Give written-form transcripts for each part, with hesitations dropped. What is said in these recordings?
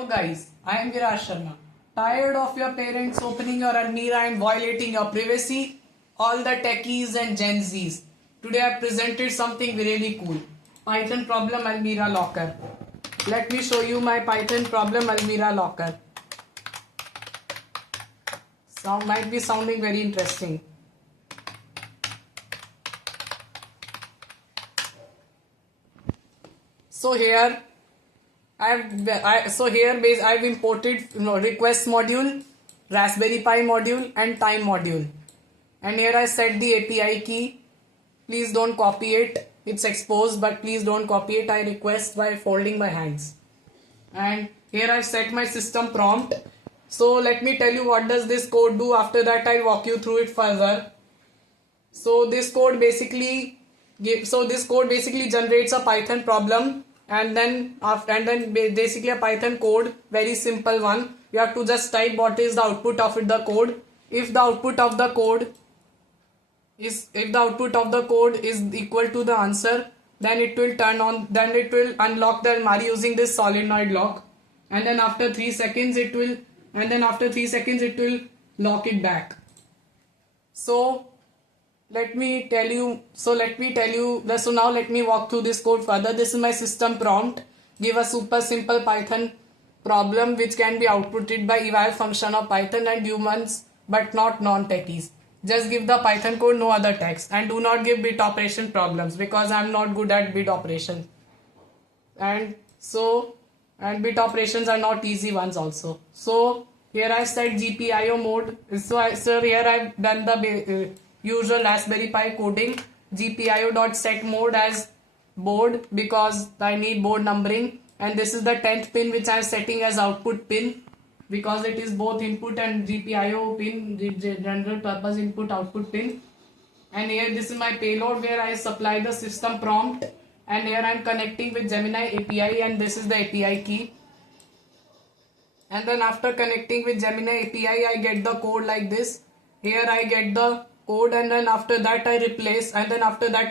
Hello guys, I am Viraj Sharma. Tired of your parents opening your almirah and violating your privacy? All the techies and Gen Zs. Today I presented something really cool. Python problem almirah locker. Let me show you my Python problem almirah locker. Might be sounding very interesting. So here I've imported request module, Raspberry Pi module and time module, and here I set the API key. Please don't copy it. It's exposed, but please don't copy it. I request by folding my hands. And here I set my system prompt. So let me tell you what does this code do. After that I'll walk you through it further. So this code basically generates a Python problem, and then basically a Python code, very simple one. You have to just type what is the output of the code. If the output of the code is equal to the answer, then it will unlock the Almari using this solenoid lock, and then after 3 seconds it will lock it back. So let me tell you, so now let me walk through this code further. This is my system prompt. Give a super simple Python problem which can be outputted by eval function of Python and humans, but not non-techies. Just give the Python code, no other text, and do not give bit operation problems because I am not good at bit operation. And bit operations are not easy ones also. So here I set GPIO mode. So here I've done the usual Raspberry Pi coding. GPIO.set mode as board because I need board numbering, and this is the 10th pin which I am setting as output pin because it is both input and GPIO pin, general purpose input output pin. And here this is my payload where I supply the system prompt, and here I am connecting with Gemini API, and this is the API key. And then after connecting with Gemini API I get the code like this. Here I get the code, and then after that I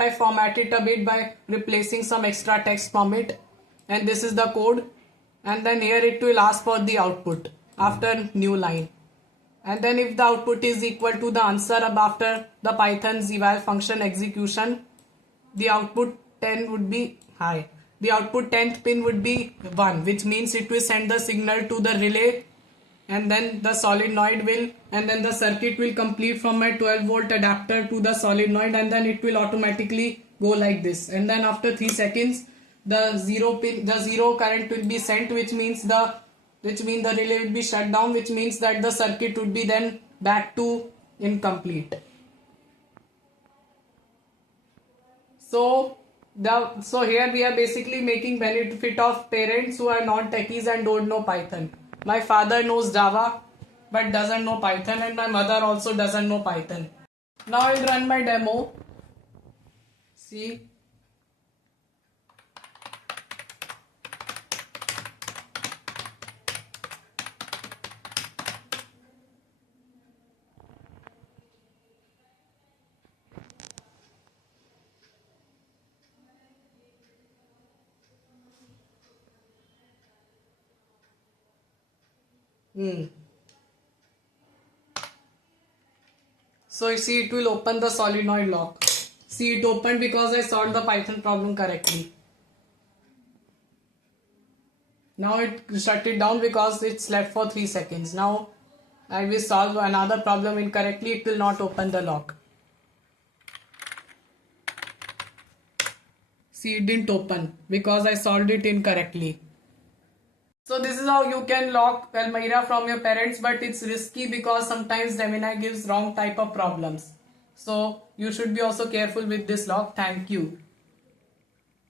format it a bit by replacing some extra text from it, and this is the code. And then here it will ask for the output after new line, and then if the output is equal to the answer after the Python's eval function execution, the output 10 would be high. The output 10th pin would be 1, which means it will send the signal to the relay, and then the solenoid will, and then the circuit will complete from my 12-volt adapter to the solenoid, and then it will automatically go like this. And then after 3 seconds the zero current will be sent, which means the relay will be shut down, which means that the circuit would be then back to incomplete. So here we are basically making benefit of parents who are non-techies and don't know Python. My father knows Java but doesn't know Python, and my mother also doesn't know Python. Now I'll run my demo. See. So you see it will open the solenoid lock. See, it opened because I solved the Python problem correctly. Now it shut it down because it slept for 3 seconds. Now I will solve another problem incorrectly. It will not open the lock. See, it didn't open because I solved it incorrectly. So this is how you can lock almirah from your parents, but it's risky because sometimes Gemini gives wrong type of problems. So you should be also careful with this lock. Thank you.